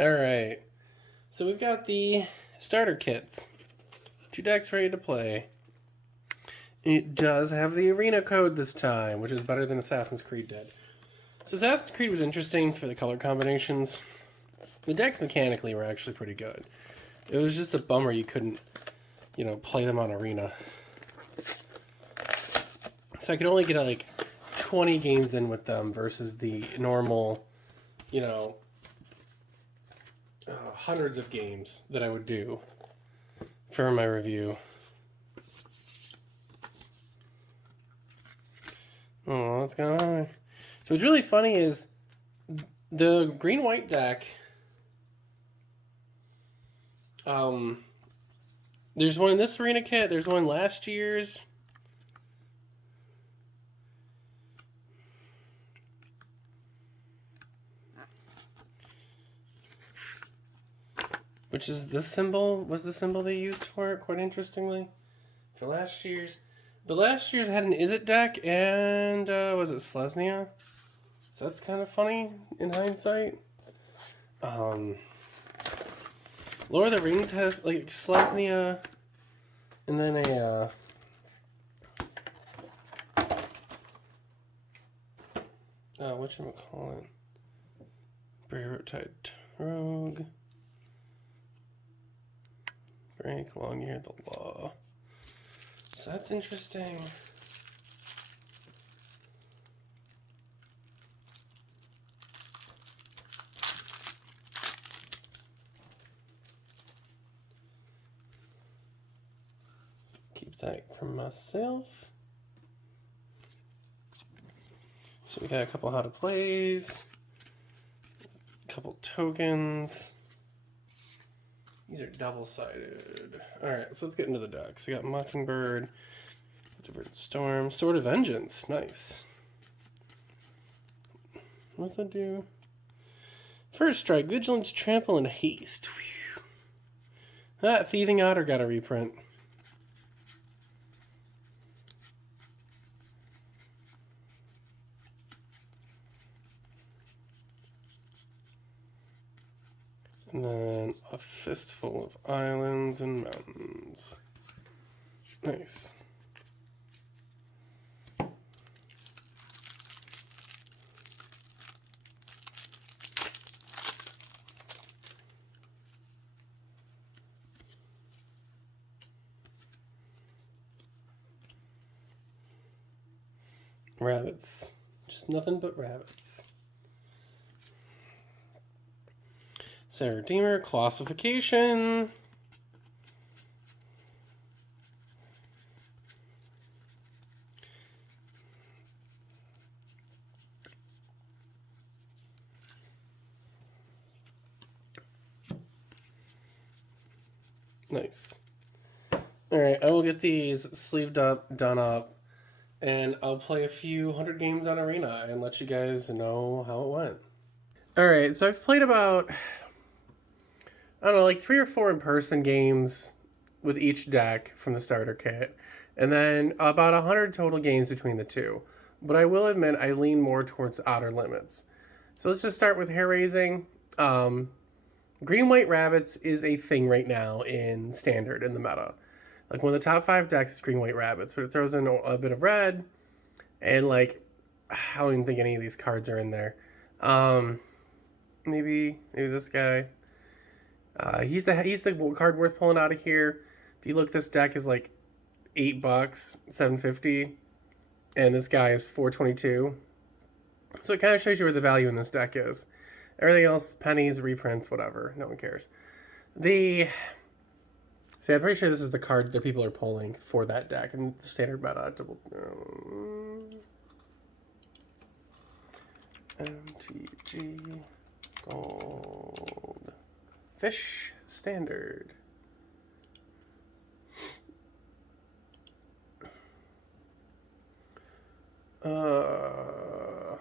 All right. So we've got the starter kits. 2 decks ready to play. It does have the arena code this time, which is better than Assassin's Creed did. So Assassin's Creed was interesting for the color combinations. The decks mechanically were actually pretty good. It was just a bummer you couldn't, play them on arena. So I could only get like 20 games in with them versus the normal, hundreds of games that I would do for my review. Oh, what's going on? So what's really funny is the green-white deck. There's one in this arena kit. There's one last year's. Which is this symbol, was the symbol they used for it, quite interestingly. For last year's. But last year's had an Is It deck and, was it Selesnya? So that's kind of funny in hindsight. Lord of the Rings has, like, Selesnya and then a, whatchamacallit? Brave Rogue. Break along here the law. So that's interesting. Keep that for myself. So we got a couple how to plays, a couple tokens. These are double-sided. Alright, so let's get into the decks. We got Mockingbird, Divergent Storm, Sword of Vengeance. Nice. What's that do? First strike, Vigilance, Trample, and Haste. Whew. That Thieving Otter got a reprint. And then a Fistful of Islands and Mountains. Nice. Rabbits. Just nothing but rabbits. Sarah Redeemer, Classification. Nice. Alright, I will get these sleeved up, done up, and I'll play a few hundred games on Arena and let you guys know how it went. Alright, so I've played about, I don't know, like 3 or 4 in-person games with each deck from the starter kit, and then about 100 total games between the two. But I will admit I lean more towards Outer Limits. So let's just start with hair raising. Green-white rabbits is a thing right now in Standard, in the meta. Like, one of the top 5 decks is green-white rabbits, but it throws in a bit of red, and, like, I don't even think any of these cards are in there. Maybe this guy. He's the card worth pulling out of here. If you look, this deck is like $8, $7.50, and this guy is $4.22. So it kind of shows you where the value in this deck is. Everything else, pennies, reprints, whatever. No one cares. See, I'm pretty sure this is the card that people are pulling for that deck in the standard meta. MTG Gold Fish Standard. Oh.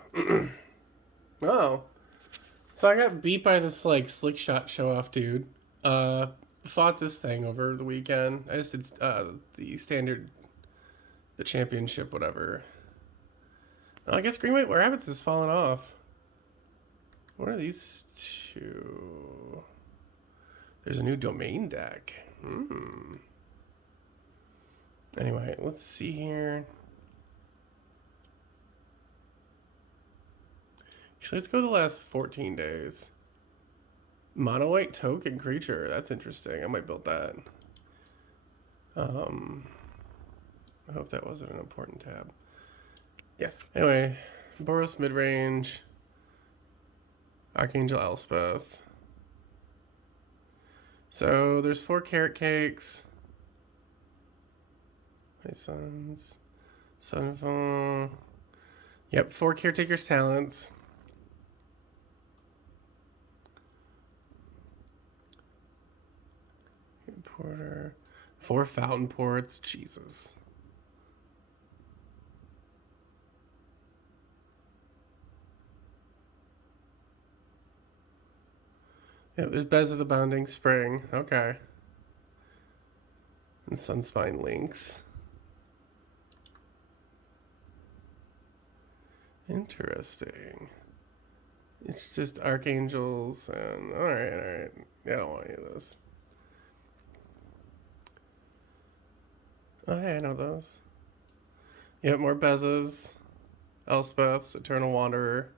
So I got beat by this, like, slick shot show-off dude. Fought this thing over the weekend. I just did, the standard, the championship, whatever. Oh, I guess Green White Rabbits has fallen off. What are these two? There's a new domain deck. Anyway, let's see here. Actually, let's go the last 14 days. Mono white token creature. That's interesting. I might build that. I hope that wasn't an important tab. Yeah. Anyway, Boros midrange. Archangel Elspeth. So there's 4 carrot cakes. My sons. Sunfall. Yep, 4 caretaker's talents. Porter. 4 fountain ports. Jesus. Yeah, there's Bez of the Bounding Spring. Okay. And Sunspine Links. Interesting. It's just Archangels and... Alright. Yeah, I don't want any of those. Oh, hey, I know those. Yep, more Bezes. Elspeths, Eternal Wanderer.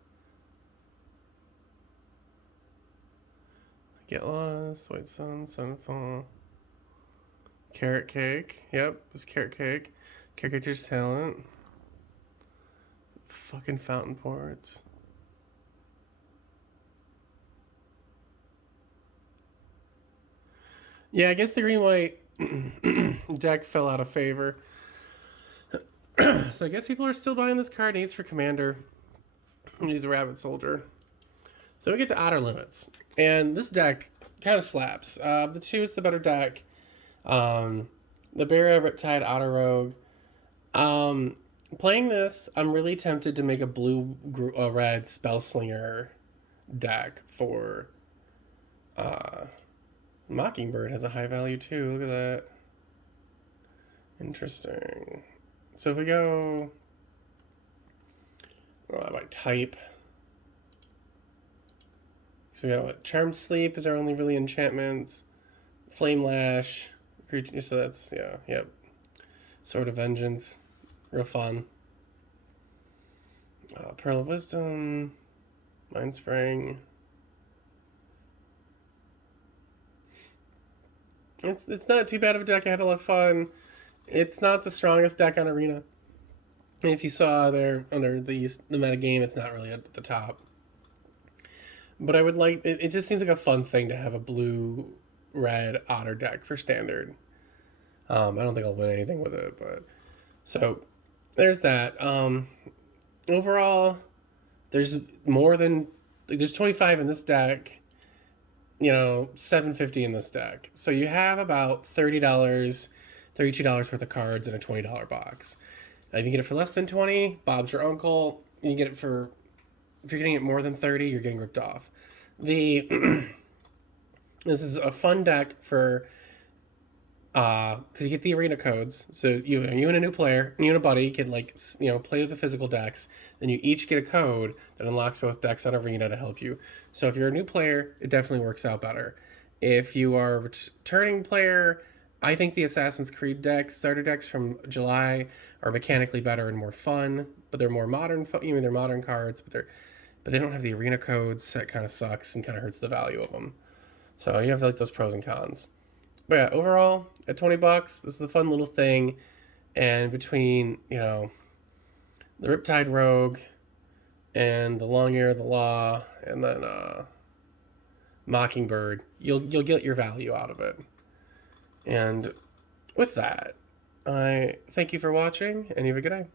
Get Lost, White Sun, Sunfall. Carrot Cake. Yep, there's Carrot Cake. Caretaker's Talent. Fucking Fountain Ports. Yeah, I guess the green-white deck fell out of favor. So I guess people are still buying this card. Needs for Commander. He's a Rabbit Soldier. So we get to Outer Limits. And this deck kind of slaps. The 2 is the better deck. The Barra, Riptide, Outer Rogue. Playing this, I'm really tempted to make a blue-red Spellslinger deck for... Mockingbird has a high value too. Look at that. Interesting. So if we go... by type. So we got what? Charmed Sleep is our only really enchantments. Flame Lash. So that's, yeah, yep. Sword of Vengeance. Real fun. Pearl of Wisdom. Mind Spring. It's not too bad of a deck. I had a lot of fun. It's not the strongest deck on Arena. If you saw there under the meta game, it's not really at the top. But I would like it. It just seems like a fun thing to have a blue-red Otter deck for Standard. I don't think I'll win anything with it, but so there's that. Overall, there's more than there's 25 in this deck. You know, $7.50 in this deck. So you have about $30, $32 worth of cards in a $20 box. If you get it for less than 20, Bob's your uncle. You get it for, if you're getting it more than 30, you're getting ripped off. This is a fun deck for, because you get the arena codes. So you and a new player, you and a buddy can play with the physical decks. Then you each get a code that unlocks both decks on arena to help you. So if you're a new player, it definitely works out better. If you are a returning player, I think the Assassin's Creed decks, starter decks from July, are mechanically better and more fun. But they're more modern. They're modern cards, but they don't have the arena codes. So it kind of sucks and kind of hurts the value of them. So you have those pros and cons. But yeah, overall, at $20, this is a fun little thing. And between, the Riptide Rogue and the Long Ear of the Law and then Mockingbird, you'll get your value out of it. And with that, I thank you for watching, and you have a good day.